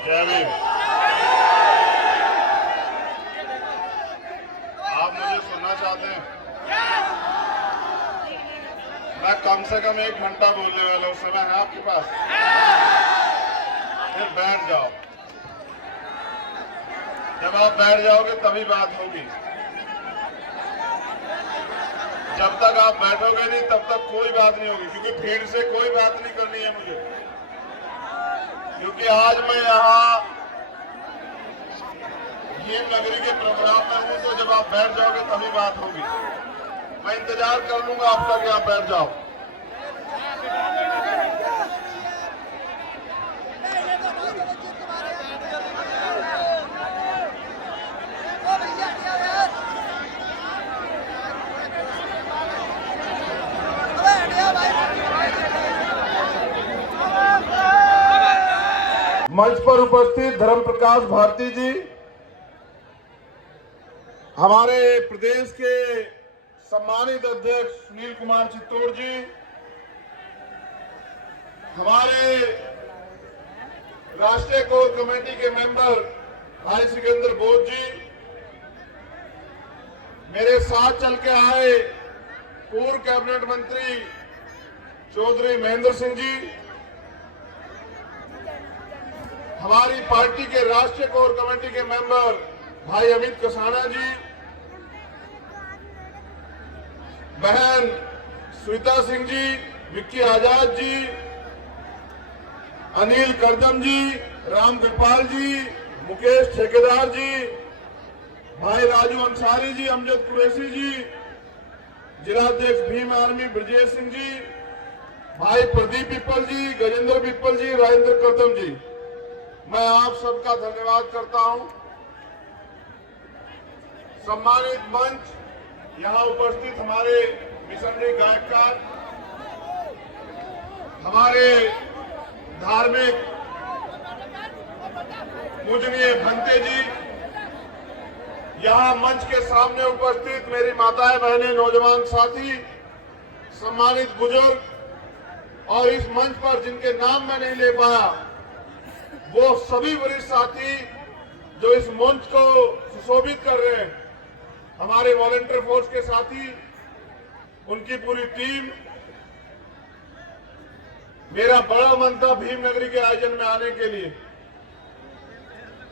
जय भीम। आप मुझे सुनना चाहते हैं? मैं कम से कम 1 घंटा बोलने वाला हूं, समय है आपके पास? फिर बैठ जाओ। जब आप बैठ जाओगे तभी बात होगी। जब तक आप बैठोगे नहीं तब तक कोई बात नहीं होगी, क्योंकि भीड़ से कोई बात नहीं करनी है मुझे। क्योंकि आज मैं यहाँ भीम नगरी के प्रोग्राम में हूँ, तो जब आप बैठ जाओगे तभी बात होगी। मैं इंतजार कर लूंगा आप तक, आप बैठ जाओ। मंच पर उपस्थित धर्म प्रकाश भारती जी, हमारे प्रदेश के सम्मानित अध्यक्ष सुनील कुमार चित्तौड़ जी, हमारे राष्ट्रीय कोर कमेटी के मेंबर भाई सिकंदर बोध जी, मेरे साथ चल के आए पूर्व कैबिनेट मंत्री चौधरी महेंद्र सिंह जी, हमारी पार्टी के राष्ट्रीय कोर कमेटी के मेंबर भाई अमित कसाना जी, बहन श्वेता सिंह जी, विक्की आजाद जी, अनिल करदम जी, राम गोपाल जी, मुकेश ठेकेदार जी, भाई राजू अंसारी जी, अमजद कुरैशी जी, जिलाध्यक्ष भीम आर्मी ब्रजेश सिंह जी, भाई प्रदीप पिप्पल जी, गजेंद्र पिप्पल जी, राजेंद्र करदम जी, मैं आप सबका धन्यवाद करता हूं। सम्मानित मंच, यहां उपस्थित हमारे मिशनरी गायककार, हमारे धार्मिक पूजनीय भंते जी, यहां मंच के सामने उपस्थित मेरी माताएं बहनें नौजवान साथी, सम्मानित बुजुर्ग, और इस मंच पर जिनके नाम मैं नहीं ले पाया वो सभी वरिष्ठ साथी जो इस मंच को सुशोभित कर रहे हैं, हमारे वॉलंटियर फोर्स के साथी, उनकी पूरी टीम। मेरा बड़ा मन था भीम नगरी के आयोजन में आने के लिए।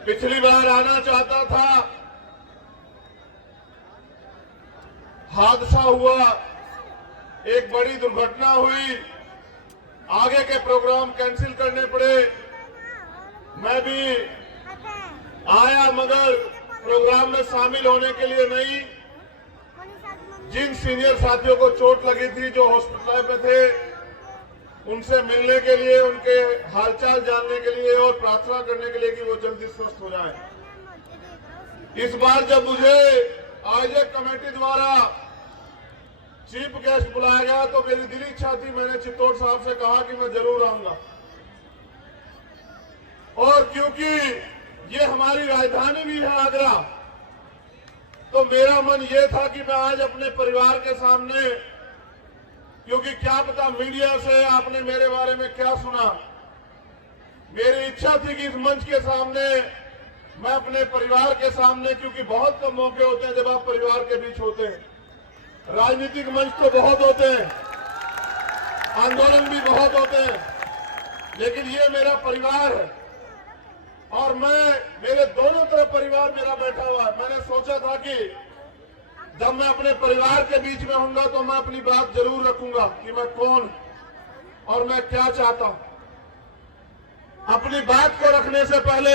पिछली बार आना चाहता था, हादसा हुआ, एक बड़ी दुर्घटना हुई, आगे के प्रोग्राम कैंसिल करने पड़े। मैं भी आया मगर प्रोग्राम में शामिल होने के लिए नहीं। जिन सीनियर साथियों को चोट लगी थी, जो हॉस्पिटल में थे, उनसे मिलने के लिए, उनके हालचाल जानने के लिए और प्रार्थना करने के लिए कि वो जल्दी स्वस्थ हो जाएं। इस बार जब मुझे आयोजक कमेटी द्वारा चीफ गेस्ट बुलाया गया तो मेरी दिली इच्छा थी, मैंने चित्तौड़ साहब से कहा कि मैं जरूर आऊंगा। और क्योंकि ये हमारी राजधानी भी है आगरा, तो मेरा मन ये था कि मैं आज अपने परिवार के सामने, क्योंकि क्या पता मीडिया से आपने मेरे बारे में क्या सुना, मेरी इच्छा थी कि इस मंच के सामने मैं अपने परिवार के सामने, क्योंकि बहुत कम मौके होते हैं जब आप परिवार के बीच होते हैं। राजनीतिक मंच तो बहुत होते हैं, आंदोलन भी बहुत होते हैं, लेकिन ये मेरा परिवार है और मेरे दोनों तरफ परिवार मेरा बैठा हुआ है। मैंने सोचा था कि जब मैं अपने परिवार के बीच में होऊंगा तो मैं अपनी बात जरूर रखूंगा कि मैं कौन और मैं क्या चाहता हूं। अपनी बात को रखने से पहले,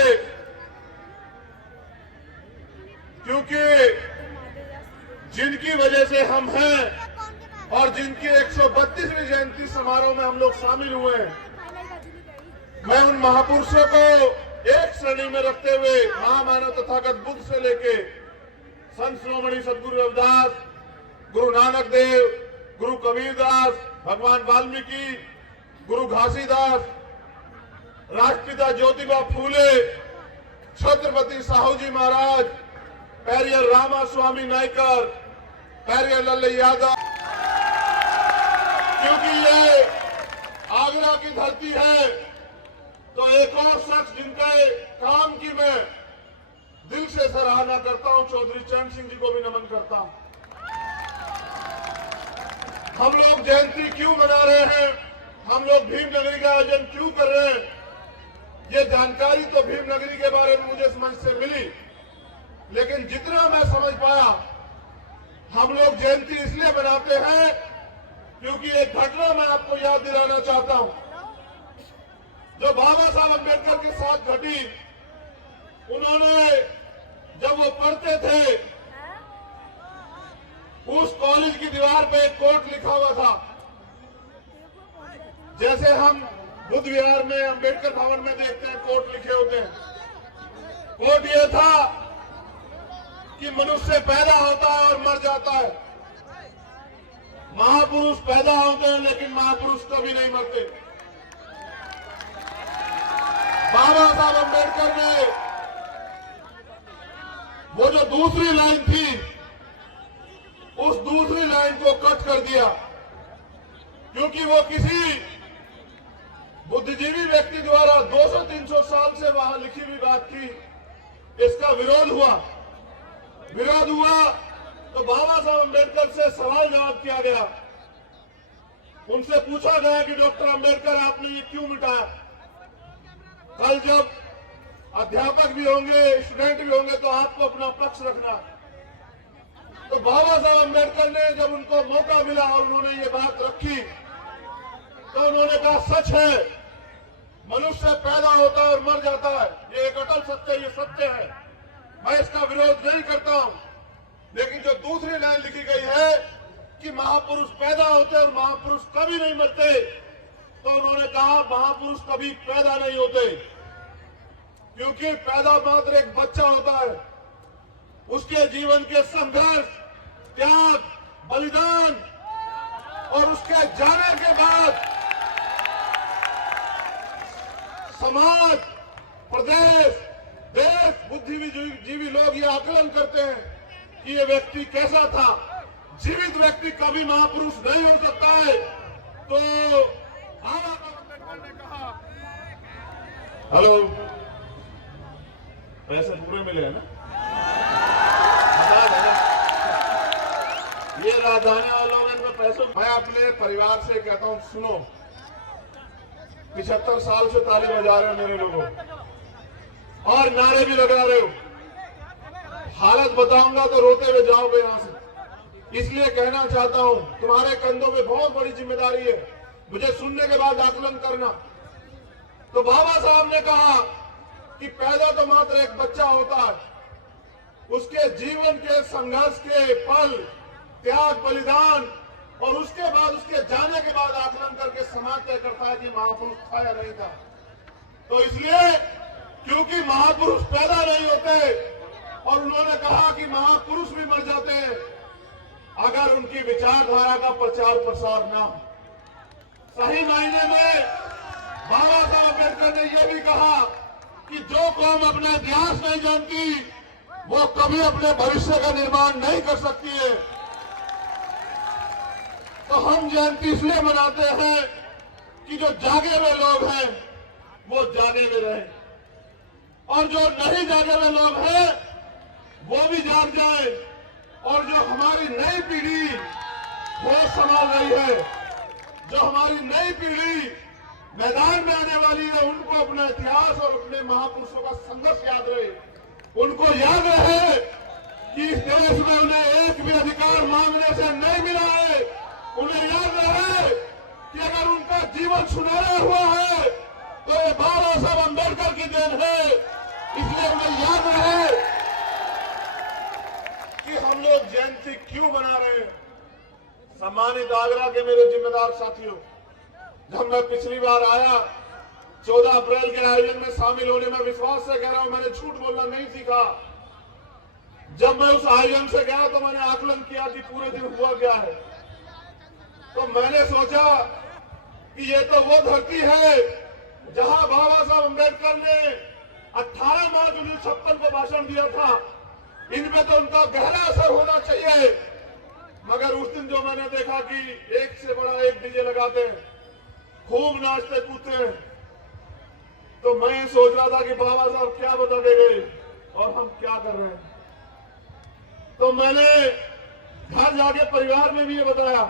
क्योंकि जिनकी वजह से हम हैं और जिनकी 132वीं जयंती समारोह में हम लोग शामिल हुए हैं, मैं उन महापुरुषों को एक श्रेणी में रखते हुए महामानव तथागत बुद्ध से लेके संत शिरोमणि सदगुरु रविदास, गुरु नानक देव, गुरु कबीरदास, भगवान वाल्मीकि, गुरु घासीदास, राष्ट्रपिता ज्योतिबा फूले, छत्रपति साहू जी महाराज, पेरियर रामा स्वामी नायकर, पेरियर लल्ले यादव, क्योंकि ये आगरा की धरती है तो एक और शख्स जिनके काम की मैं दिल से सराहना करता हूं, चौधरी चरण सिंह जी को भी नमन करता हूं। हम लोग जयंती क्यों मना रहे हैं, हम लोग भीमनगरी का आयोजन क्यों कर रहे हैं, ये जानकारी तो भीमनगरी के बारे में मुझे समझ से मिली, लेकिन जितना मैं समझ पाया, हम लोग जयंती इसलिए मनाते हैं क्योंकि एक घटना मैं आपको याद दिलाना चाहता हूं, जो बाबा साहब अम्बेडकर के साथ घटी। उन्होंने जब वो पढ़ते थे, उस कॉलेज की दीवार पे एक कोट लिखा हुआ था, जैसे हम बुद्ध विहार में अम्बेडकर भवन में देखते हैं कोट लिखे होते हैं। कोट ये था कि मनुष्य पैदा होता है और मर जाता है, महापुरुष पैदा होते हैं लेकिन महापुरुष कभी नहीं मरते। बाबा साहब अम्बेडकर ने वो जो दूसरी लाइन थी, उस दूसरी लाइन को कट कर दिया, क्योंकि वो किसी बुद्धिजीवी व्यक्ति द्वारा 200-300 साल से वहां लिखी हुई बात थी। इसका विरोध हुआ तो बाबा साहब अम्बेडकर से सवाल जवाब किया गया। उनसे पूछा गया कि डॉक्टर अम्बेडकर, आपने ये क्यों मिटाया? कल जब अध्यापक भी होंगे, स्टूडेंट भी होंगे, तो आपको अपना पक्ष रखना। तो बाबा साहब अम्बेडकर ने जब उनको मौका मिला और उन्होंने ये बात रखी, तो उन्होंने कहा, सच है, मनुष्य पैदा होता है और मर जाता है, ये एक अटल सत्य, ये सत्य है, मैं इसका विरोध नहीं करता हूं। लेकिन जो दूसरी लाइन लिखी गई है कि महापुरुष पैदा होते और महापुरुष कभी नहीं मरते, तो उन्होंने कहा महापुरुष कभी पैदा नहीं होते, क्योंकि पैदा मात्र एक बच्चा होता है, उसके जीवन के संघर्ष, त्याग, बलिदान और उसके जाने के बाद समाज, प्रदेश, देश, बुद्धिजीवी लोग ये आकलन करते हैं कि ये व्यक्ति कैसा था। जीवित व्यक्ति कभी महापुरुष नहीं हो सकता है। तो बाबा साहब अम्बेडकर ने कहा, हेलो, पैसे पूरे मिले हैं ना? ये राजधानी वालों ने पैसों, मैं अपने परिवार से कहता हूं, सुनो, 75 साल से ताली बजा रहे हो मेरे लोगों और नारे भी लगा रहे हो, हालत बताऊंगा तो रोते हुए जाओगे यहां से। इसलिए कहना चाहता हूं, तुम्हारे कंधों में बहुत बड़ी जिम्मेदारी है, मुझे सुनने के बाद आकलन करना। तो बाबा साहब ने कहा कि पैदा तो मात्र एक बच्चा होता है, उसके जीवन के संघर्ष के पल, त्याग, बलिदान और उसके बाद, उसके जाने के बाद आकलन करके समाज तय करता है कि महापुरुष था या नहीं था। तो इसलिए क्योंकि महापुरुष पैदा नहीं होते और उन्होंने कहा कि महापुरुष भी मर जाते हैं अगर उनकी विचारधारा का प्रचार प्रसार ना हो। सही मायने में बाबा साहब अम्बेडकर ने यह भी कहा कि जो कौम अपना इतिहास नहीं जानती, वो कभी अपने भविष्य का निर्माण नहीं कर सकती है। तो हम जयंती इसलिए मनाते हैं कि जो जागे हुए लोग हैं वो जागे हुए रहें, और जो नहीं जागे हुए लोग हैं वो भी जाग जाए, और जो हमारी नई पीढ़ी होश संभाल रही है, जो हमारी नई पीढ़ी मैदान में आने वाली है, उनको अपना इतिहास और अपने महापुरुषों का संघर्ष याद रहे, उनको याद रहे कि इस देश में उन्हें एक भी अधिकार मांगने से नहीं मिला है। उन्हें याद रहे कि अगर उनका जीवन सुनहरा हुआ है तो ये बाबा साहब अम्बेडकर की देन है। इसलिए उन्हें याद रहे कि हम लोग जयंती क्यों मना रहे हैं। सम्मानित आगरा के मेरे जिम्मेदार साथियों, जब मैं पिछली बार आया 14 अप्रैल के आयोजन में शामिल होने में, विश्वास से कह रहा हूं, मैंने झूठ बोलना नहीं सीखा। जब मैं उस आयोजन से गया तो मैंने आकलन किया कि पूरे दिन हुआ क्या है। तो मैंने सोचा कि ये तो वो धरती है जहां बाबा साहब अम्बेडकर ने 18 मार्च 1956 को भाषण दिया था। इनमें तो उनका गहरा असर होना चाहिए, मगर उस दिन जो मैंने देखा कि एक से बड़ा एक डीजे लगाते हैं, खूब नाचते कूदते हैं, तो मैं सोच रहा था कि बाबा साहब क्या बता के गए और हम क्या कर रहे हैं। तो मैंने घर जाके परिवार में भी ये बताया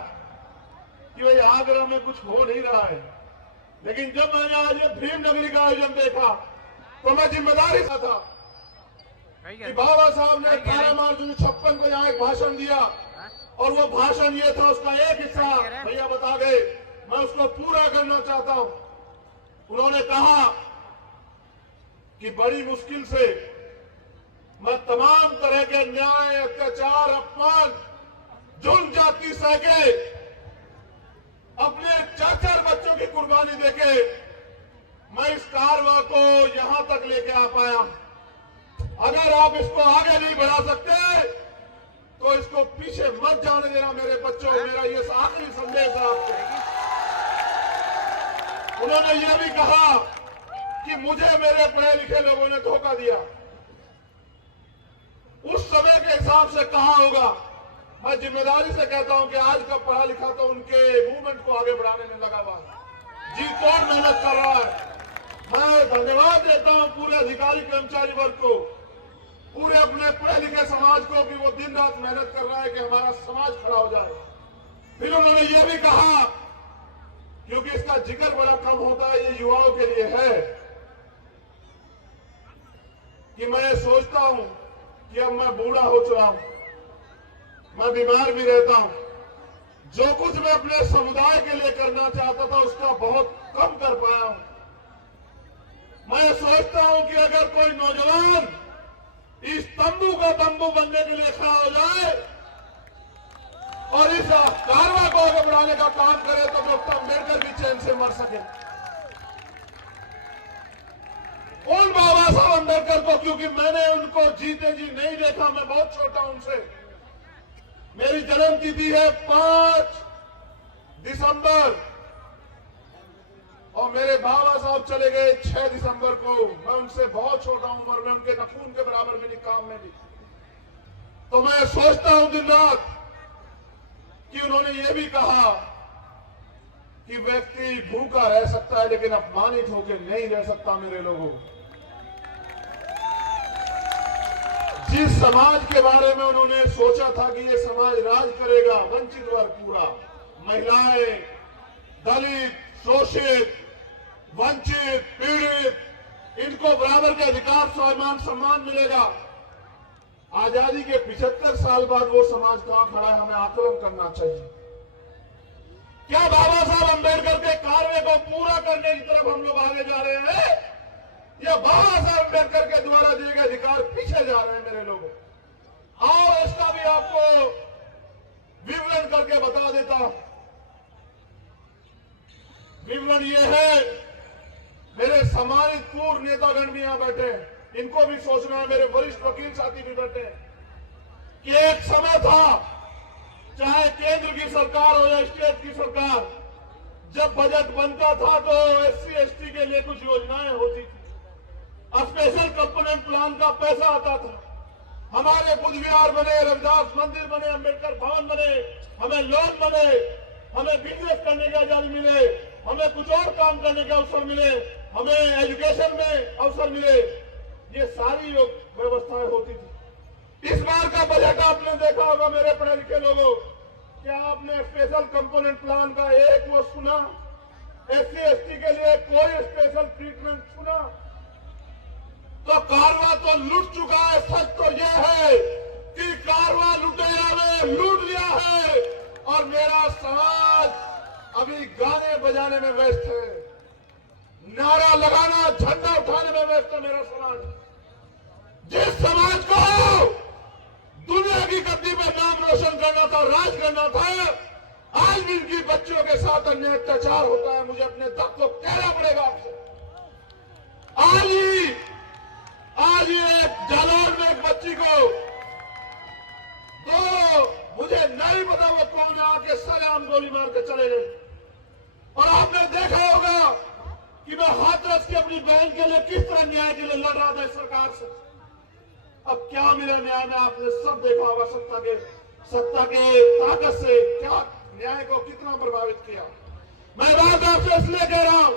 कि भाई आगरा में कुछ हो नहीं रहा है। लेकिन जब मैंने आज ये भीम नगरी का आयोजन देखा तो मैं जिम्मेदारी का था कि बाबा साहब ने 18 मार्च 1956 को यहाँ एक भाषण दिया और वो भाषण ये था, उसका एक हिस्सा भैया बता गए, मैं उसको पूरा करना चाहता हूं। उन्होंने कहा कि बड़ी मुश्किल से मैं तमाम तरह के अन्याय, अत्याचार, अपमान, जुल्म, जाति सह अपने 4 बच्चों की कुर्बानी देके मैं इस कारवां को यहां तक लेके आ पाया। अगर आप इसको आगे नहीं बढ़ा सकते तो इसको पीछे मत जाने देना मेरे बच्चों। मेरा ये आखिरी संदेश है आपको। उन्होंने ये भी कहा कि मुझे मेरे पढ़े लिखे लोगों ने धोखा दिया। उस समय के हिसाब से कहा होगा। मैं जिम्मेदारी से कहता हूं कि आज का पढ़ा लिखा तो उनके मूवमेंट को आगे बढ़ाने में लगा हुआ जी तोड़ मेहनत कर रहा है। मैं धन्यवाद देता हूं पूरे अधिकारी कर्मचारी वर्ग को, पूरे अपने पढ़े लिखे समाज को कि वो दिन रात मेहनत कर रहा है कि हमारा समाज खड़ा हो जाए। फिर उन्होंने ये भी कहा, क्योंकि इसका जिक्र बड़ा कम होता है, ये युवाओं के लिए है, कि मैं सोचता हूं कि अब मैं बूढ़ा हो चुका हूं, मैं बीमार भी रहता हूं। जो कुछ मैं अपने समुदाय के लिए करना चाहता था उसका बहुत कम कर पाया हूं। मैं सोचता हूं कि अगर कोई नौजवान इस तंबू का बंबू बनने के लिए खड़ा हो जाए और इस कारवां को आगे बढ़ाने का काम करे तो डॉक्टर अम्बेडकर भी चैन से मर सके। कौन बाबा साहब अम्बेडकर को, क्योंकि मैंने उनको जीते जी नहीं देखा, मैं बहुत छोटा हूं उनसे। मेरी जन्म तिथि है 5 दिसंबर और मेरे बाबा साहब चले गए 6 दिसंबर को। मैं उनसे बहुत छोटा हूं उम्र में, उनके नखून के बराबर मेरी काम में भी। तो मैं सोचता हूं दिन रात कि उन्होंने ये भी कहा कि व्यक्ति भूखा रह सकता है लेकिन अपमानित होकर नहीं रह सकता। मेरे लोगों, जिस समाज के बारे में उन्होंने सोचा था कि ये समाज राज करेगा, वंचित वर्ग पूरा, महिलाएं, दलित, शोषित, वंचित, पीड़ित, इनको बराबर के अधिकार, स्वाभिमान, सम्मान मिलेगा। आजादी के 75 साल बाद वो समाज कहां खड़ा है, हमें आकलन करना चाहिए। क्या बाबा साहब अम्बेडकर के कार्य को पूरा करने की तरफ हम लोग आगे जा रहे हैं या बाबा साहब अम्बेडकर के द्वारा दिए गए अधिकार पीछे जा रहे हैं मेरे लोगों? और इसका भी आपको विवरण करके बता देता हूं। विवरण ये है, मेरे सम्मानित पूर्व नेतागण भी यहां बैठे हैं, इनको भी सोचना है, मेरे वरिष्ठ वकील साथी भी बैठे हैं, कि एक समय था, चाहे केंद्र की सरकार हो या स्टेट की सरकार, जब बजट बनता था तो SC ST के लिए कुछ योजनाएं होती थी, स्पेशल कंपोनेंट प्लान का पैसा आता था, हमारे बुद्ध विहार बने, रविदास मंदिर बने, अम्बेडकर भवन बने, हमें लोन बने, हमें बिजनेस करने की आजादी मिले, हमें कुछ और काम करने के अवसर मिले, हमें एजुकेशन में अवसर मिले। ये सारी व्यवस्थाएं होती थी। इस बार का बजट आपने देखा होगा मेरे पढ़े लिखे लोगों, क्या आपने स्पेशल कंपोनेंट प्लान का एक वो सुना? SC ST के लिए कोई स्पेशल ट्रीटमेंट सुना? तो कारवां तो लूट चुका है। सच तो यह है कि कारवां लुटेरा ने लूट लिया है और मेरा समाज अभी गाने बजाने में व्यस्त है, नारा लगाना, झंडा उठाने में व्यस्त है मेरा समाज। जिस समाज को दुनिया की गद्दी पर नाम रोशन करना था, राज करना था, आज भी इनकी बच्चों के साथ अन्य अत्याचार होता है। मुझे अपने दम को कहना पड़ेगा आपसे। आज ये जालौर में एक बच्ची को, तो मुझे नहीं पता वो कौन आके सलाम गोली मार के चले गए। और आपने देखा होगा कि मैं हाथरस की अपनी बहन के लिए किस तरह न्याय के लिए लड़ रहा था इस सरकार से। अब क्या मिले न्याय में, आपने सब देखा होगा। सत्ता के ताकत से क्या न्याय को कितना प्रभावित किया। मैं बात आपसे इसलिए कह रहा हूं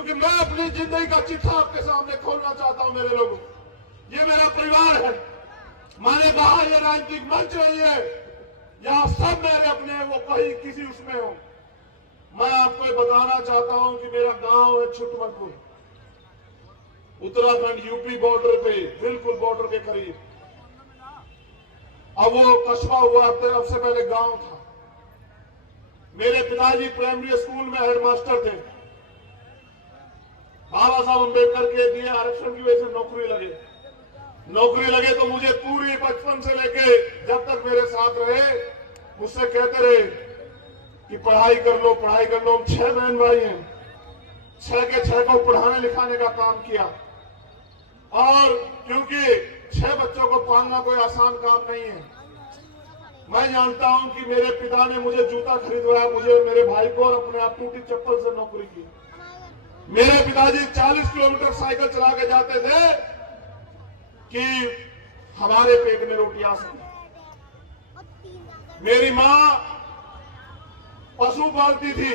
क्योंकि मैं अपनी जिंदगी का चिट्ठा आपके सामने खोलना चाहता हूं। मेरे लोगों, ये मेरा परिवार है। मैंने कहा ये राजनीतिक मंच नहीं है, यहां सब मेरे अपने वो कहीं किसी उसमें हो। मैं आपको ये बताना चाहता हूं कि मेरा गांव है छुटमलपुर, उत्तराखंड यूपी बॉर्डर पे, बिल्कुल बॉर्डर के करीब। अब वो कस्बा हुआ, अब से पहले गांव था। मेरे पिताजी प्राइमरी स्कूल में हेडमास्टर थे। बाबा साहब अम्बेडकर के दिए आरक्षण की वजह से नौकरी लगे तो मुझे पूरी बचपन से लेके जब तक मेरे साथ रहे मुझसे कहते रहे कि पढ़ाई कर लो, पढ़ाई कर लो। हम 6 बहन भाई हैं, 6 के 6 को पढ़ाने लिखाने का काम किया। और क्योंकि 6 बच्चों को पालना कोई आसान काम नहीं है, मैं जानता हूं कि मेरे पिता ने मुझे जूता खरीदवाया, मुझे, मेरे भाई को, और अपने आप टूटी चप्पल से नौकरी की। मेरे पिताजी 40 किलोमीटर साइकिल चला के जाते थे कि हमारे पेट में रोटी आ सके। मेरी मां पशु पालती थी,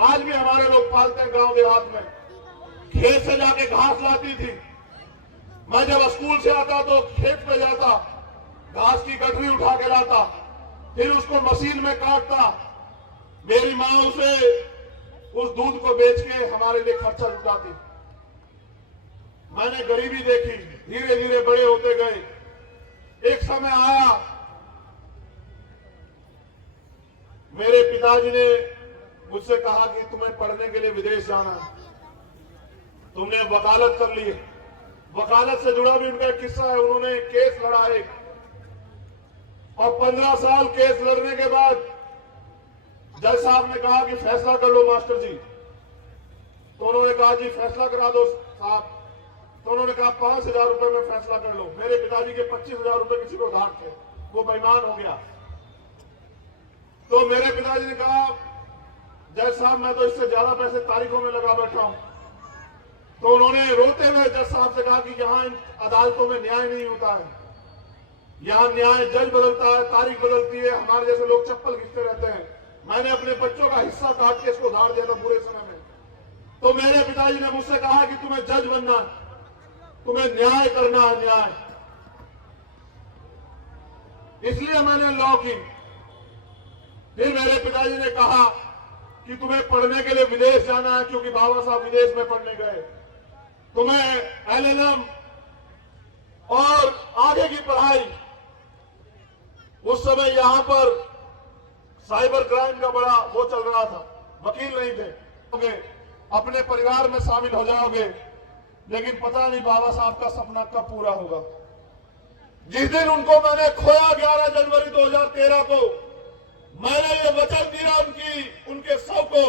आज भी हमारे लोग पालते हैं गांव देहात में। खेत से जाके घास लाती थी। मैं जब स्कूल से आता तो खेत पे जाता, घास की गठरी उठा के लाता, फिर उसको मशीन में काटता। मेरी मां उसे, उस दूध को बेच के हमारे लिए खर्चा जुटाती। मैंने गरीबी देखी, धीरे धीरे बड़े होते गए। एक समय आया, मेरे पिताजी ने मुझसे कहा कि तुम्हें पढ़ने के लिए विदेश जाना है। तुमने वकालत कर ली। वकालत से जुड़ा भी उनका किस्सा है। उन्होंने केस लड़ा एक, और 15 साल केस लड़ने के बाद जज साहब ने कहा कि फैसला कर लो मास्टर जी। तो उन्होंने कहा जी फैसला करा दो साहब। तो उन्होंने कहा 5,000 रुपए में फैसला कर लो। मेरे पिताजी के 25,000 रुपए किसी को उधार थे, वो बेईमान हो गया। तो मेरे पिताजी ने कहा जज साहब मैं तो इससे ज्यादा पैसे तारीखों में लगा बैठा हूं। तो उन्होंने रोते हुए जज साहब से कहा कि यहां इन अदालतों में न्याय नहीं होता है, यहां न्याय जज बदलता है, तारीख बदलती है, हमारे जैसे लोग चप्पल खींचते रहते हैं। मैंने अपने बच्चों का हिस्सा काट के इसको उधार दिया था बुरे समय में। तो मेरे पिताजी ने मुझसे कहा कि तुम्हें जज बनना, तुम्हें न्याय करना है, न्याय। इसलिए मैंने लॉ की। फिर मेरे पिताजी ने कहा कि तुम्हें पढ़ने के लिए विदेश जाना है, क्योंकि बाबा साहब विदेश में पढ़ने गए। तुम्हें LLM और आगे की पढ़ाई। उस समय यहां पर साइबर क्राइम का बड़ा वो चल रहा था, वकील नहीं थे। अपने परिवार में शामिल हो जाओगे, लेकिन पता नहीं बाबा साहब का सपना कब पूरा होगा। जिस दिन उनको मैंने खोया 11 जनवरी 2013 को, मैंने ये वचन दिया उनके शव को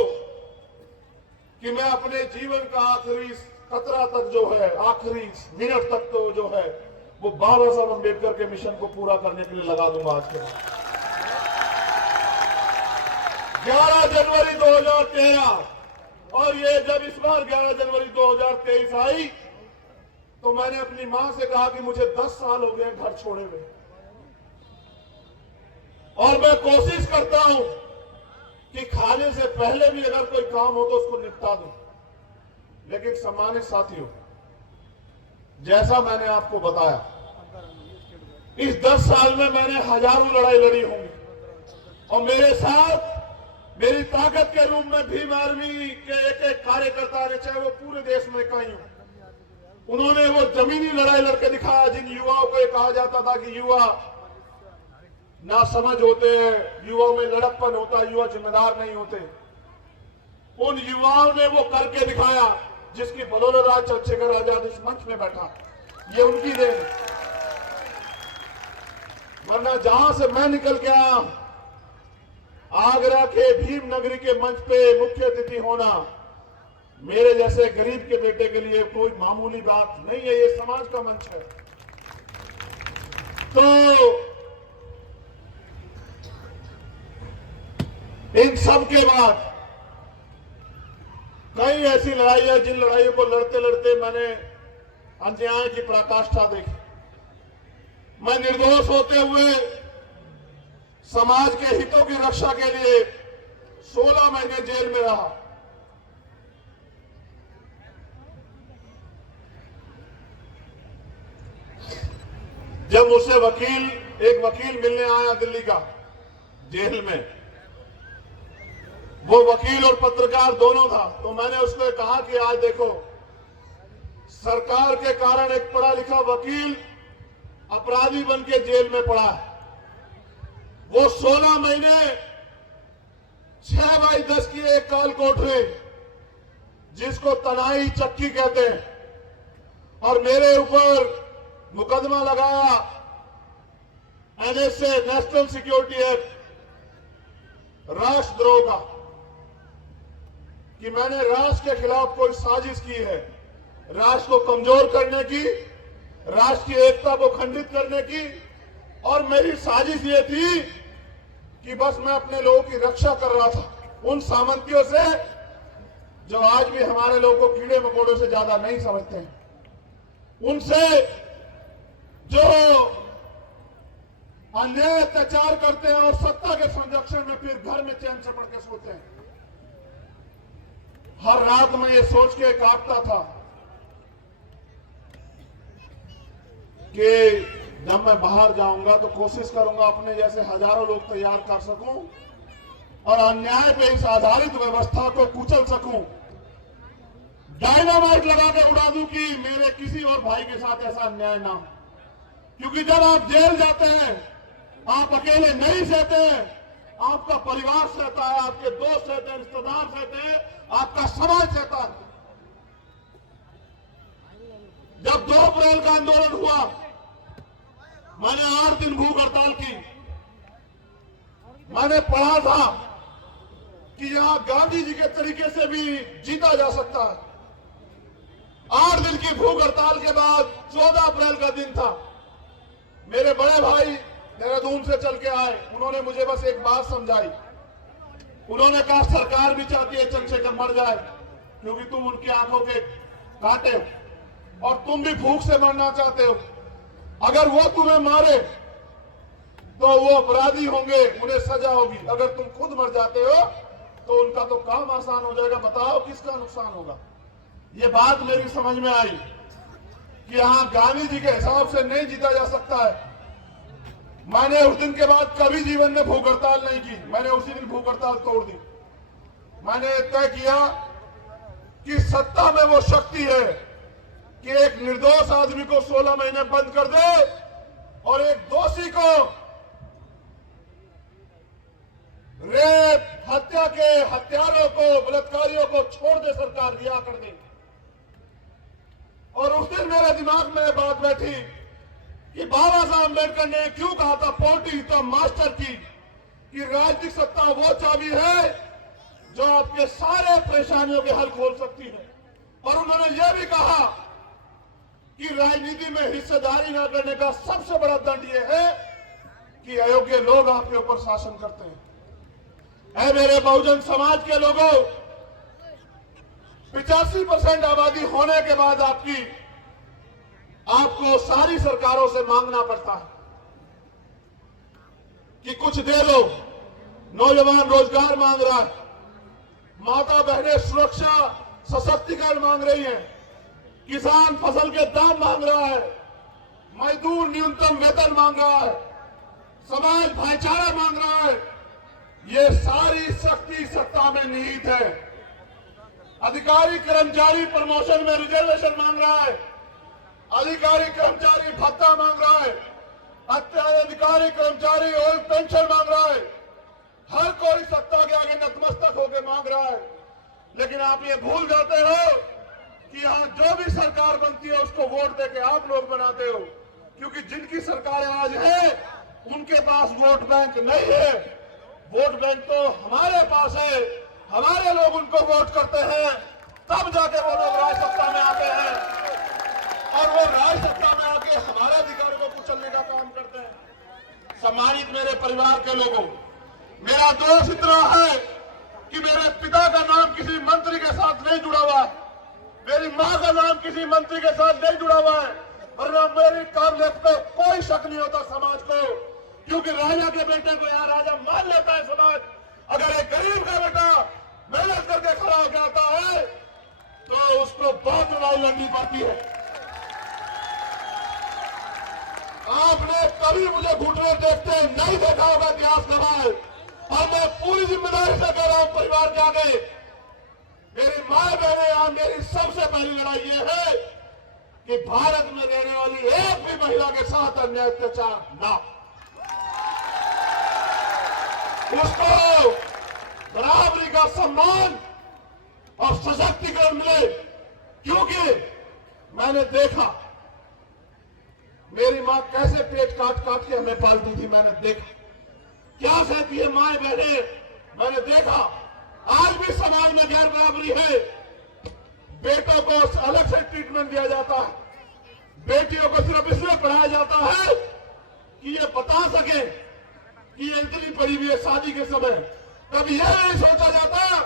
कि मैं अपने जीवन का आखिरी कतरा तक जो है, आखिरी मिनट तक तो जो है, वो बाबा साहब अम्बेडकर के मिशन को पूरा करने के लिए लगा दूंगा। आज के 11 जनवरी 2013, और ये जब इस बार 11 जनवरी 2023 आई तो मैंने अपनी मां से कहा कि मुझे 10 साल हो गए घर छोड़े हुए, और मैं कोशिश करता हूं कि खाने से पहले भी अगर कोई काम हो तो उसको निपटा दूं। लेकिन सम्मानित साथियों, जैसा मैंने आपको बताया, इस 10 साल में मैंने हजारों लड़ाई लड़ी होंगी, और मेरे साथ मेरी ताकत के रूप में भीम आर्मी के एक कार्यकर्ता ने, चाहे वो पूरे देश में कहीं हो, उन्होंने वो जमीनी लड़ाई लड़के दिखाया। जिन युवाओं को ये कहा जाता था कि युवा ना समझ होते हैं, युवाओं में लड़कपन होता है, युवा जिम्मेदार नहीं होते, उन युवाओं ने वो करके दिखाया, जिसकी बदौलत आज चंद्रशेखर आजाद इस मंच में बैठा। ये उनकी देन है। वरना जहां से मैं निकल के आया, आगरा के भीम नगरी के मंच पे मुख्य अतिथि होना मेरे जैसे गरीब के बेटे के लिए कोई मामूली बात नहीं है। ये समाज का मंच है। तो इन सब के बाद कई ऐसी लड़ाई है, जिन लड़ाइयों को लड़ते लड़ते मैंने अन्याय की पराकाष्ठा देखी। मैं निर्दोष होते हुए समाज के हितों की रक्षा के लिए 16 महीने जेल में रहा। जब मुझसे एक वकील मिलने आया दिल्ली का जेल में, वो वकील और पत्रकार दोनों था, तो मैंने उसको कहा कि आज देखो, सरकार के कारण एक पढ़ा लिखा वकील अपराधी बन के जेल में पड़ा है। वो 16 महीने 6x10 की एक काल कोठरी, जिसको तनाई चक्की कहते हैं, और मेरे ऊपर मुकदमा लगाया NSA, नेशनल सिक्योरिटी एक्ट, राष्ट्रद्रोह का, कि मैंने राष्ट्र के खिलाफ कोई साजिश की है, राष्ट्र को कमजोर करने की, राष्ट्र की एकता को खंडित करने की। और मेरी साजिश ये थी कि बस मैं अपने लोगों की रक्षा कर रहा था उन सामंतियों से जो आज भी हमारे लोगों को कीड़े मकोड़ों से ज्यादा नहीं समझते हैं, उनसे जो अन्याय अत्याचार करते हैं और सत्ता के संरक्षण में फिर घर में चैन से पड़ के सोते हैं। हर रात में ये सोच के कांपता था कि जब मैं बाहर जाऊंगा तो कोशिश करूंगा अपने जैसे हजारों लोग तैयार कर सकूं और अन्याय पे इस आधारित व्यवस्था को कुचल सकूं, डायनामाइट लगा के उड़ा दूं कि मेरे किसी और भाई के साथ ऐसा अन्याय ना हो। क्योंकि जब आप जेल जाते हैं, आप अकेले नहीं सहते हैं, आपका परिवार सहता है, आपके दोस्त सहते हैं, रिश्तेदार सहते हैं, आपका समाज सहता है। जब 2 अप्रैल का आंदोलन हुआ, मैंने 8 दिन भूख हड़ताल की। मैंने पढ़ा था कि यहां गांधी जी के तरीके से भी जीता जा सकता है। 8 दिन की भूख हड़ताल के बाद 14 अप्रैल का दिन था। मेरे बड़े भाई देहरादून से चल के आए, उन्होंने मुझे बस एक बात समझाई। उन्होंने कहा सरकार भी चाहती है चंद्रशेखर मर जाए, क्योंकि तुम उनकी आंखों के कांटे हो और तुम भी भूख से मरना चाहते हो। अगर वो तुम्हें मारे तो वो अपराधी होंगे, उन्हें सजा होगी। अगर तुम खुद मर जाते हो तो उनका तो काम आसान हो जाएगा। बताओ किसका नुकसान होगा। ये बात मेरी समझ में आई कि यहां गांधी जी के हिसाब से नहीं जीता जा सकता है। मैंने उस दिन के बाद कभी जीवन में भूख हड़ताल नहीं की। मैंने उसी दिन भूख हड़ताल तोड़ दी। मैंने तय किया कि सत्ता में वो शक्ति है कि एक निर्दोष आदमी को 16 महीने बंद कर दे और एक दोषी को रेप, हत्या के हत्यारों को, बलात्कारियों को छोड़ दे, सरकार रिहा कर दे। और उस दिन मेरे दिमाग में बात बैठी कि बाबा साहब अम्बेडकर ने क्यों कहा था पोटी तो मास्टर की, कि राजनीतिक सत्ता वो चाबी है जो आपके सारे परेशानियों के हल खोल सकती है। और उन्होंने यह भी कहा कि राजनीति में हिस्सेदारी न करने का सबसे बड़ा दंड यह है कि अयोग्य लोग आपके ऊपर शासन करते हैं। ऐ मेरे बहुजन समाज के लोगों, 85% आबादी होने के बाद आपको सारी सरकारों से मांगना पड़ता है कि कुछ दे दो। नौजवान रोजगार मांग रहा है, माता बहनें सुरक्षा सशक्तिकरण मांग रही हैं, किसान फसल के दाम मांग रहा है, मजदूर न्यूनतम वेतन मांग रहा है, समाज भाईचारा मांग रहा है। ये सारी शक्ति सत्ता में निहित है। अधिकारी कर्मचारी प्रमोशन में रिजर्वेशन मांग रहा है, अधिकारी कर्मचारी भत्ता मांग रहा है, अधिकारी कर्मचारी ओल्ड पेंशन मांग रहा है। हर कोई सत्ता के आगे नतमस्तक होकर मांग रहा है। लेकिन आप ये भूल जाते हो कि यहां जो भी सरकार बनती है उसको वोट देके आप लोग बनाते हो, क्योंकि जिनकी सरकार आज है उनके पास वोट बैंक नहीं है। वोट बैंक तो हमारे पास है, हमारे लोग उनको वोट करते हैं, तब जाके वो लोग राज सत्ता में आते हैं और वो राज सत्ता में आके हमारे अधिकारों को कुचलने का काम करते हैं। सम्मानित मेरे परिवार के लोगों, मेरा दोष इतना है कि मेरे पिता का नाम किसी मंत्री के साथ नहीं जुड़ा हुआ है, मेरी मां का नाम किसी मंत्री के साथ नहीं जुड़ा हुआ है, वरना मेरी काबिलियत पे कोई शक नहीं होता समाज को, क्योंकि राजा के बेटे को यहाँ राजा मान लेता है समाज। अगर एक गरीब का बेटा मेहनत करके खड़ा होकर आता है तो उसको बहुत लड़ाई लड़नी पड़ती है। आपने कभी मुझे घुटने देखते नहीं देखा होगा, इतिहास गवाह है। और मैं पूरी जिम्मेदारी से कह रहा हूं परिवार के आगे, मेरी माए बहने, यहाँ मेरी सबसे पहली लड़ाई ये है कि भारत में रहने वाली एक भी महिला के साथ अन्याय अत्याचार ना, उसको बराबरी का सम्मान और सशक्तिकरण मिले। क्योंकि मैंने देखा मेरी मां कैसे पेट काट काट के हमें पालती थी, मैंने देखा क्या सहती है माए बहने, मैंने देखा। आज भी समाज में गैर बराबरी है, बेटों को अलग से ट्रीटमेंट दिया जाता है, बेटियों को सिर्फ इसलिए पढ़ाया जाता है कि ये बता सके कि ये इतनी पड़ी हुई है शादी के समय। कभी यह नहीं सोचा जाता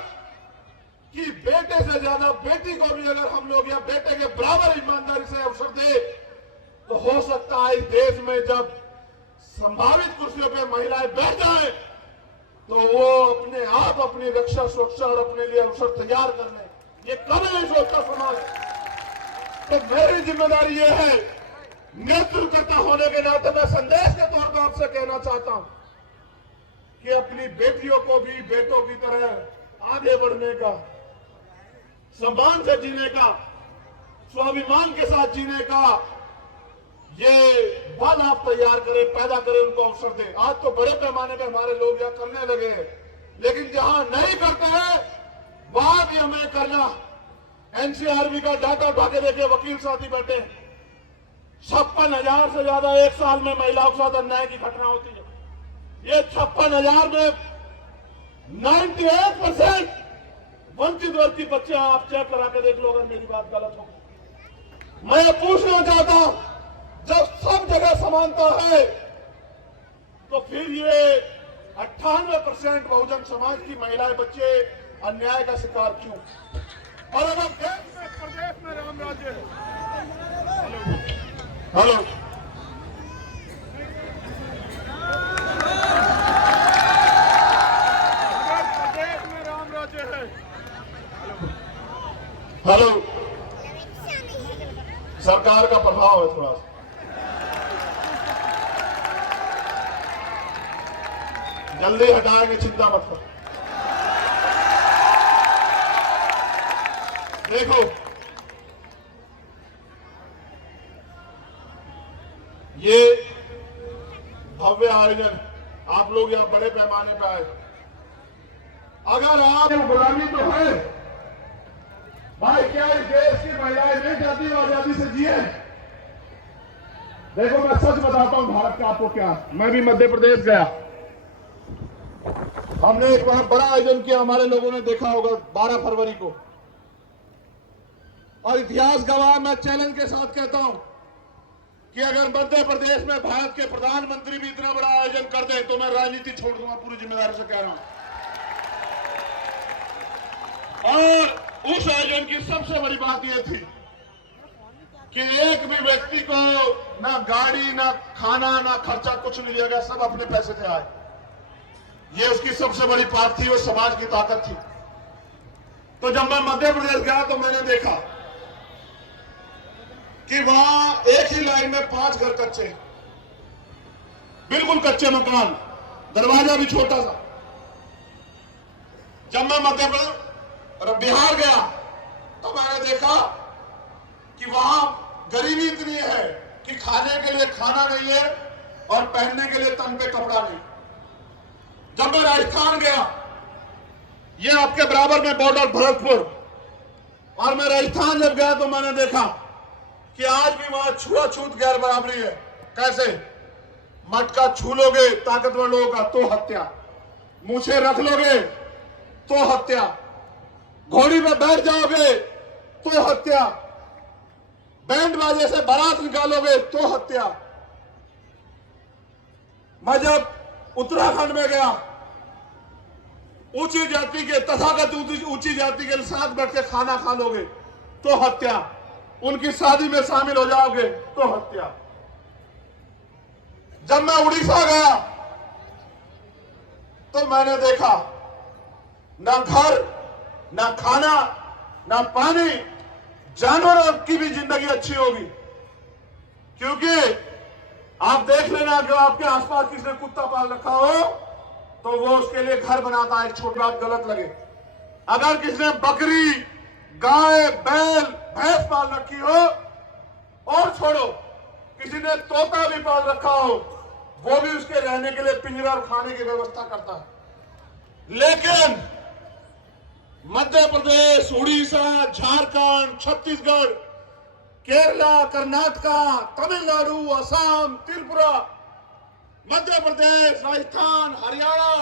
कि बेटे से ज्यादा बेटी को भी अगर हम लोग या बेटे के बराबर ईमानदारी से अवसर दे तो हो सकता है इस देश में जब संभावित कुर्सियों पे महिलाएं बैठ जाए तो वो अपने आप अपनी रक्षा सुरक्षा और अपने लिए अवसर तैयार कर लें। ये कभी नहीं सोचता समाज। तो मेरी जिम्मेदारी ये है, नेतृत्वकर्ता होने के नाते मैं संदेश के तौर पर आपसे कहना चाहता हूं कि अपनी बेटियों को भी बेटों की तरह आगे बढ़ने का, सम्मान से जीने का, स्वाभिमान के साथ जीने का ये बल आप तैयार करें, पैदा करें, उनको अवसर दें। आज तो बड़े पैमाने पर हमारे लोग यह करने लगे हैं, लेकिन जहां नहीं करते हैं वहां भी हमें करना। एनसीआरबी का डाटा उठा के देखिए, वकील साथी बैठे, 56,000 से ज्यादा एक साल में महिलाओं के साथ अन्याय की घटना होती है। ये 56,000 में 98% वंचित वर्ग की बच्चे, आप चेक करा के देख लो अगर मेरी बात गलत हो। मैं पूछना चाहता हूं, जब सब जगह समानता है तो फिर ये 98% बहुजन समाज की महिलाएं बच्चे अन्याय का शिकार क्यों? और अगर देश में प्रदेश में राम राज्य है, हेलो अगर प्रदेश में राम राज्य है, हेलो सरकार का प्रभाव है थोड़ा सा, जल्दी हटाएंगे, चिंता मत करो। देखो ये भव्य आयोजन, आप लोग यहां बड़े पैमाने पर आए। अगर आप गुलामी तो है भाई, क्या इस देश की महिलाएं नहीं चाहती आजादी से जिए? देखो मैं सच बताता हूं भारत का आपको क्या, मैं भी मध्य प्रदेश गया, हमने एक बड़ा आयोजन किया, हमारे लोगों ने देखा होगा 12 फरवरी को। और इतिहास गवाह, मैं चैलेंज के साथ कहता हूं कि अगर मध्य प्रदेश में भारत के प्रधानमंत्री भी इतना बड़ा आयोजन कर दें तो मैं राजनीति छोड़ दूंगा, पूरी जिम्मेदारी से कह रहा हूं। और उस आयोजन की सबसे बड़ी बात यह थी कि एक भी व्यक्ति को ना गाड़ी, ना खाना, ना खर्चा, कुछ नहीं दिया गया, सब अपने पैसे से आए। ये उसकी सबसे बड़ी बात थी, वो समाज की ताकत थी। तो जब मैं मध्य प्रदेश गया तो मैंने देखा कि वहां एक ही लाइन में 5 घर कच्चे, बिल्कुल कच्चे मकान, दरवाजा भी छोटा सा। जब मैं मध्य प्रदेश और बिहार गया तो मैंने देखा कि वहां गरीबी इतनी है कि खाने के लिए खाना नहीं है और पहनने के लिए तन पे कपड़ा नहीं। जब मैं राजस्थान गया, ये आपके बराबर में बॉर्डर भरतपुर, और मैं राजस्थान जब गया तो मैंने देखा कि आज भी वहां छुआछूत गैर बराबरी है। कैसे? मटका छू लोगे ताकतवर लोगों का तो हत्या, मूछे रख लोगे तो हत्या, घोड़ी में बैठ जाओगे तो हत्या, बैंड बाजे से बारात निकालोगे तो हत्या। मैं जब उत्तराखंड में गया, ऊंची जाति के तथागत ऊंची जाति के साथ बैठ के खाना खा लोगे तो हत्या, उनकी शादी में शामिल हो जाओगे तो हत्या। जब मैं उड़ीसा गया तो मैंने देखा ना घर, ना खाना, ना पानी, जानवरों की भी जिंदगी अच्छी होगी, क्योंकि आप देख लेना कि आपके आसपास किसने कुत्ता पाल रखा हो तो वो उसके लिए घर बनाता है, एक छोटी बात गलत लगे। अगर किसने बकरी, गाय, बैल, भैंस पाल रखी हो, और छोड़ो किसी ने तोता भी पाल रखा हो, वो भी उसके रहने के लिए पिंजरा और खाने की व्यवस्था करता है। लेकिन मध्य प्रदेश, उड़ीसा, झारखंड, छत्तीसगढ़, केरला, कर्नाटका, तमिलनाडु, असम, त्रिपुरा, मध्य प्रदेश, राजस्थान, हरियाणा,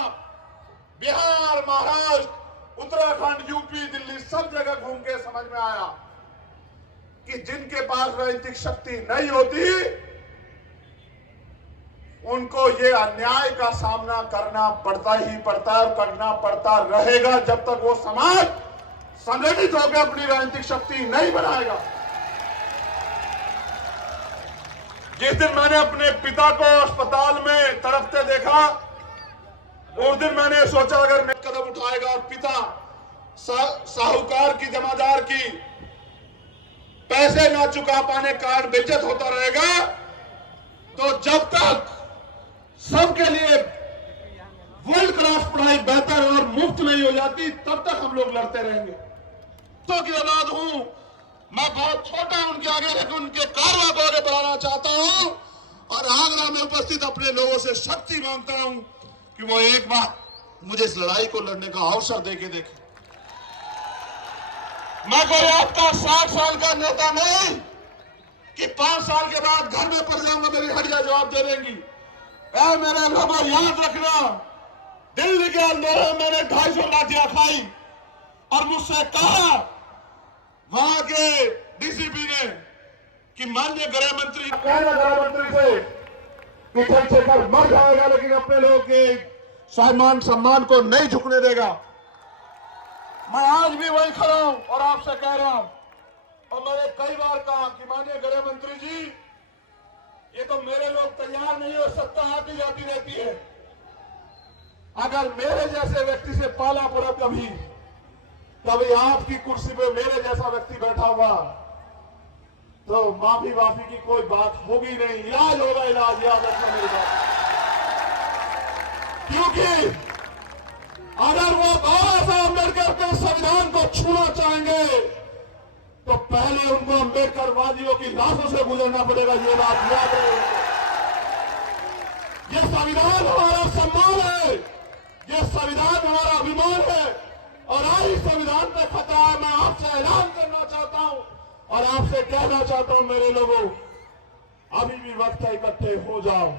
बिहार, महाराष्ट्र, उत्तराखंड, यूपी, दिल्ली, सब जगह घूम के समझ में आया कि जिनके पास राजनीतिक शक्ति नहीं होती उनको ये अन्याय का सामना करना पड़ता ही पड़ता है और करना पड़ता रहेगा जब तक वो समाज संगठित होकर अपनी राजनीतिक शक्ति नहीं बनाएगा। जिस दिन मैंने अपने पिता को अस्पताल में तड़पते देखा, उस दिन मैंने सोचा अगर मैं कदम उठाएगा और पिता साहूकार की, जमादार की पैसे ना चुका पाने कारण बेइज्जत होता रहेगा, तो जब तक सबके लिए वर्ल्ड क्लास पढ़ाई बेहतर और मुफ्त नहीं हो जाती तब तक हम लोग लड़ते रहेंगे। तो की औलाद हूं मैं, बहुत छोटा उनके आगे, लेकिन उनके कारवा को आगे बढ़ाना चाहता हूं और आगरा में उपस्थित अपने लोगों से शक्ति मांगता हूं कि वो एक बार मुझे इस लड़ाई को लड़ने का अवसर देके देखें। मैं कोई आपका 60 साल का नेता नहीं कि 5 साल के बाद घर में पड़ जाऊंगा, मेरी हड़िया जवाब दे देंगी। मेरे लोगों याद रखना, दिल्ली के अंदर मैंने 250 लाठियां खाई और मुझसे कहा वहां के डीसीपी ने कि माननीय गृह मंत्री, कहना गृह मंत्री से कि चंद्रशेखर मर जाएगा लेकिन अपने लोगों के स्वाभिमान सम्मान को नहीं झुकने देगा। मैं आज भी वही खड़ा हूं और आपसे कह रहा हूं, और मैंने कई बार कहा कि माननीय गृह मंत्री जी, ये तो मेरे लोग तैयार नहीं हो, सत्ता आती जाती रहती है। अगर मेरे जैसे व्यक्ति से पाला पड़ा कभी आपकी कुर्सी पे मेरे जैसा व्यक्ति बैठा हुआ तो माफी की कोई बात होगी नहीं, इलाज होगा, इलाज, याद रखना मेरी बात। क्योंकि अगर वो बाबा साहब अम्बेडकर के संविधान को छूना चाहेंगे तो पहले उनको अम्बेडकर वादियों की लाशों से गुजरना पड़ेगा, ये बात याद रहे। ये संविधान हमारा सम्मान है, ये संविधान हमारा अभिमान है और आज इस संविधान पे खतरा है। मैं आपसे ऐलान करना चाहता हूं और आपसे कहना चाहता हूं, मेरे लोगों, अभी भी वक्त है, इकट्ठे हो जाओ।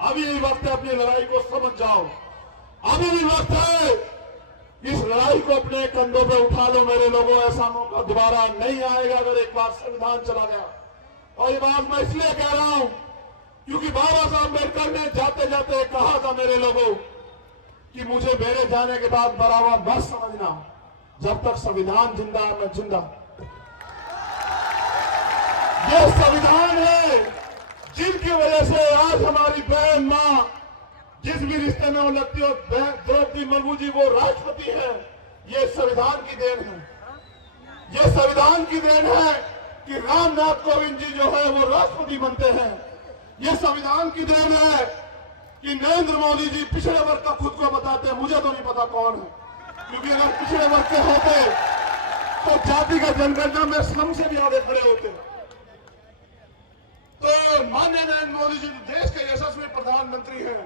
अभी भी वक्त है, अपनी लड़ाई को समझ जाओ। अभी भी वक्त है, इस लड़ाई को अपने कंधों पे उठा लो मेरे लोगों। ऐसा मौका दोबारा नहीं आएगा अगर एक बार संविधान चला गया। और ये बात मैं इसलिए कह रहा हूं क्योंकि बाबा साहब अम्बेडकर ने जाते जाते कहा था मेरे लोगों कि मुझे मेरे जाने के बाद बराबर मत समझना, जब तक संविधान जिंदा है मैं जिंदा। ये संविधान है जिनकी वजह से आज हमारी बहन मां जिस भी रिश्ते में वो लगती हो, द्रौपदी मुर्मू जी वो राष्ट्रपति है, ये संविधान की देन है। ये संविधान की देन है कि रामनाथ कोविंद जी जो है वो राष्ट्रपति बनते हैं। ये संविधान की देन है कि नरेंद्र मोदी जी पिछड़े वर्ग का खुद को बताते हैं, मुझे तो नहीं पता कौन है, क्योंकि अगर पिछड़े वर्ग के होते तो जातिगत जनगणना में श्रम से भी आगे खड़े होते। तो माननीय नरेंद्र मोदी जी देश के यशस्वी प्रधानमंत्री हैं,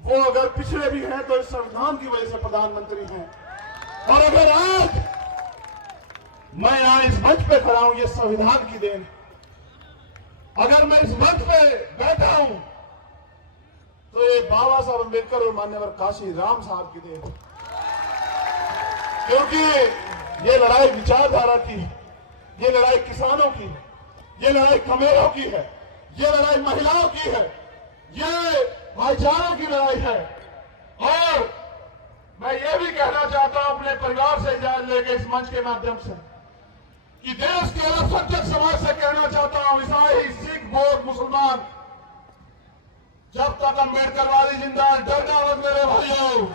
वो अगर पिछड़े भी हैं तो इस संविधान की वजह से प्रधानमंत्री हैं। और अगर आज मैं यहाँ इस मंच पे खड़ा हूं, ये संविधान की देन। अगर मैं इस मंच पे बैठा हूं तो ये बाबा साहब अम्बेडकर और मान्यवर काशी राम साहब की देन। क्योंकि ये लड़ाई विचारधारा की, ये लड़ाई किसानों की, ये लड़ाई कमेरों की है, ये लड़ाई महिलाओं की है, ये भाईचारों की लड़ाई है। और मैं ये भी कहना चाहता हूं अपने परिवार से इजाजत लेके इस मंच के माध्यम से कि देश के अल्पसंख्यक समाज से कहना चाहता हूं, ईसाई, सिख, बौद्ध, मुसलमान, जब तक अम्बेडकरवादी जिंदा है, डरना मत मेरे भाइयों।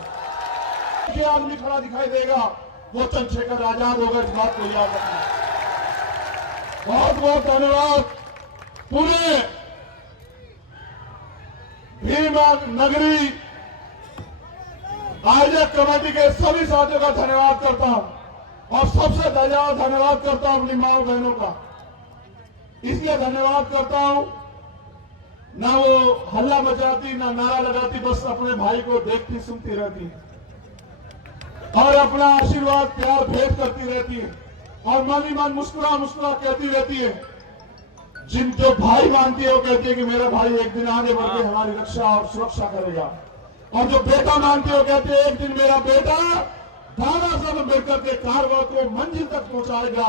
ये आदमी खड़ा दिखाई देगा वो चंद्रशेखर आजाद होगा, इस बात को याद रखना। बहुत बहुत धन्यवाद। पूरे भीमा नगरी आयोजक कमेटी के सभी साथियों का धन्यवाद करता हूं और सबसे धन्यवाद करता हूं अपनी माओ बहनों का। इसलिए धन्यवाद करता हूं, ना वो हल्ला मचाती ना नारा लगाती, बस अपने भाई को देखती सुनती रहती और अपना आशीर्वाद प्यार भेंट करती रहती है और मन ही मन मुस्कुरा मुस्कुरा कहती रहती है। जिन जो भाई मानती है वो कहती है कि मेरा भाई एक दिन आगे बढ़ के हमारी रक्षा और सुरक्षा करेगा, और जो बेटा मानती है वो कहती है एक दिन मेरा बेटा दादा सब मिलकर के कारवा को मंजिल तक पहुंचाएगा।